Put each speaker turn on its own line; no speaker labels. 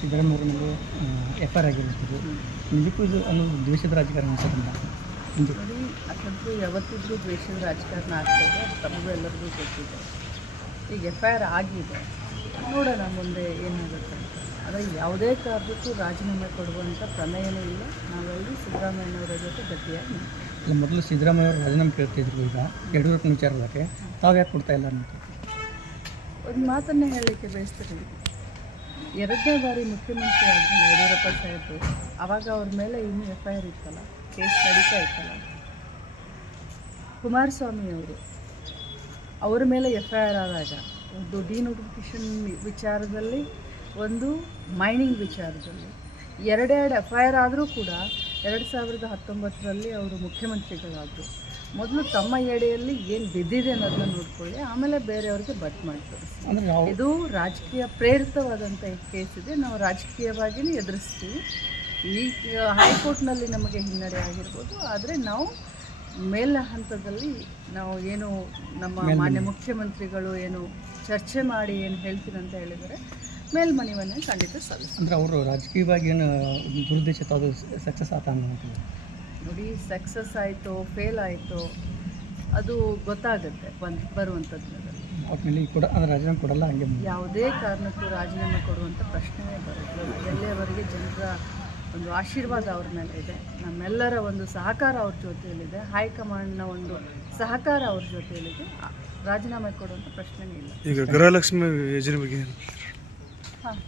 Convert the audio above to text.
ಸಿದ್ದರಾಮಯ್ಯ ಮೇಲೆ F R ಆಗಿರುತ್ತದೆ. ನಿಜಕ್ಕೂ ಇದು ಅನ್ನೋದು ದ್ವೇಷದ ರಾಜಕಾರಣ
ನೋಡಿ ಅದಂತೂ ಯಾವತ್ತಿದ್ರೂ ದ್ವೇಷದ ರಾಜಕಾರಣ ಆಗ್ತದೆ ತಮಗೂ ಎಲ್ಲರಿಗೂ ಗೊತ್ತಿದೆ. ಈಗ ಎಫ್ ಐ ಆರ್ ಆಗಿದೆ. ನೋಡೋಣ ಮುಂದೆ ಏನಾಗುತ್ತೆ ಆದರೆ ಯಾವುದೇ ಕಾರಣಕ್ಕೂ ರಾಜೀನಾಮೆ ಕೊಡುವಂಥ ಪ್ರಮೇಯನೂ ಇಲ್ಲ. ನಾವೆಲ್ಲರೂ ಸಿದ್ದರಾಮಯ್ಯನವರ ಜೊತೆ ಗಟ್ಟಿಯಾಗಿ.
ಇಲ್ಲ ಮೊದಲು ಸಿದ್ದರಾಮಯ್ಯ ಅವರು ರಾಜೀನಾಮೆ ಕೇಳ್ತಿದ್ರು ಈಗ. ಯಡಿಯೂರಪ್ಪನ ವಿಚಾರದಕ್ಕೆ ತಾವು ಯಾಕೆ ಕೊಡ್ತಾ ಇಲ್ಲ ಅಂತ
ಒಂದು ಮಾತನ್ನೇ ಹೇಳಲಿಕ್ಕೆ ಬಯಸ್ತೀನಿ. ಎರಡನೇ ಬಾರಿ ಮುಖ್ಯಮಂತ್ರಿ ಆಗಿದ್ದ ಯಡಿಯೂರಪ್ಪ ಸಾಹೇಬರು ಆವಾಗ ಅವ್ರ ಮೇಲೆ ಇನ್ನೂ ಎಫ್ ಐ ಆರ್ ಇತ್ತಲ್ಲ? ಕೇಸ್ ನಡೀತಾ ಇತ್ತಲ್ಲ? ಕುಮಾರಸ್ವಾಮಿ ಅವರು ಅವರ ಮೇಲೆ ಎಫ್ ಐ ಆರ್ ಆದಾಗ ಒಂದು ಡಿನೋಟಿಫಿಕೇಷನ್ ವಿಚಾರದಲ್ಲಿ, ಒಂದು ಮೈನಿಂಗ್ ವಿಚಾರದಲ್ಲಿ, ಎರಡೆರಡು ಎಫ್ ಐ ಆರ್ ಆದರೂ ಕೂಡ ಎರಡು ಸಾವಿರದ ಹತ್ತೊಂಬತ್ತರಲ್ಲಿ ಅವರು ಮುಖ್ಯಮಂತ್ರಿಗಳಾದರು. ಮೊದಲು ತಮ್ಮ ಎಡೆಯಲ್ಲಿ ಏನು ಬಿದ್ದಿದೆ ಅನ್ನೋದನ್ನ ನೋಡ್ಕೊಳ್ಳಿ ಆಮೇಲೆ ಬೇರೆಯವ್ರಿಗೆ ಬಟ್ ಮಾಡಿ ಇದು ರಾಜಕೀಯ ಪ್ರೇರಿತವಾದಂಥ ಕೇಸ್ ಇದೆ. ನಾವು ರಾಜಕೀಯವಾಗಿಯೇ ಎದುರಿಸ್ತೀವಿ. ಈ ಹೈಕೋರ್ಟ್ನಲ್ಲಿ ನಮಗೆ ಹಿನ್ನಡೆ ಆಗಿರ್ಬೋದು. ಆದರೆ ನಾವು ಮೇಲ ಹಂತದಲ್ಲಿ ನಾವು ಏನು ನಮ್ಮ ಮಾನ್ಯ ಮುಖ್ಯಮಂತ್ರಿಗಳು ಏನು ಚರ್ಚೆ ಮಾಡಿ ಏನು ಹೇಳ್ತೀನಿ ಅಂತ ಹೇಳಿದರೆ ಮೇಲ್ಮನವಿಯನ್ನು ಖಂಡಿತ ಸಲ್ಲಿಸ್ತೀವಿ.
ಅಂದರೆ ಅವರು ರಾಜಕೀಯವಾಗಿ ಏನು ದುರುದ್ದೇಶ ಸಕ್ಸಸ್ ಆತ ಅನ್ನೋದು
ನೋಡಿ ಸಕ್ಸಸ್ ಆಯಿತು ಫೇಲ್ ಆಯಿತು ಅದು ಗೊತ್ತಾಗುತ್ತೆ ಬಂದು ಬರುವಂಥದ್ದು
ಕೂಡ ಕೊಡ ಅಂದರೆ ರಾಜೀನಾಮೆ ಕೊಡಲ್ಲ ಹಂಗೆ
ಯಾವುದೇ ಕಾರಣಕ್ಕೂ ರಾಜೀನಾಮೆ ಕೊಡುವಂಥ ಪ್ರಶ್ನೆಯೇ ಬರುತ್ತೆ ಎಲ್ಲಿಯವರೆಗೆ ಜನರ ಒಂದು ಆಶೀರ್ವಾದ ಅವ್ರ ಮೇಲೆ ಇದೆ ನಮ್ಮೆಲ್ಲರ ಒಂದು ಸಹಕಾರ ಅವ್ರ ಜೊತೆಯಲ್ಲಿದೆ ಹೈಕಮಾಂಡ್ನ ಒಂದು ಸಹಕಾರ ಅವ್ರ ಜೊತೆಯಲ್ಲಿದೆ ರಾಜೀನಾಮೆ ಕೊಡುವಂಥ ಪ್ರಶ್ನೆನೇ ಇಲ್ಲ.
ಈಗ ಗೃಹಲಕ್ಷ್ಮಿ ಯೋಜನೆ ಬಗ್ಗೆ
ಹಾಂ.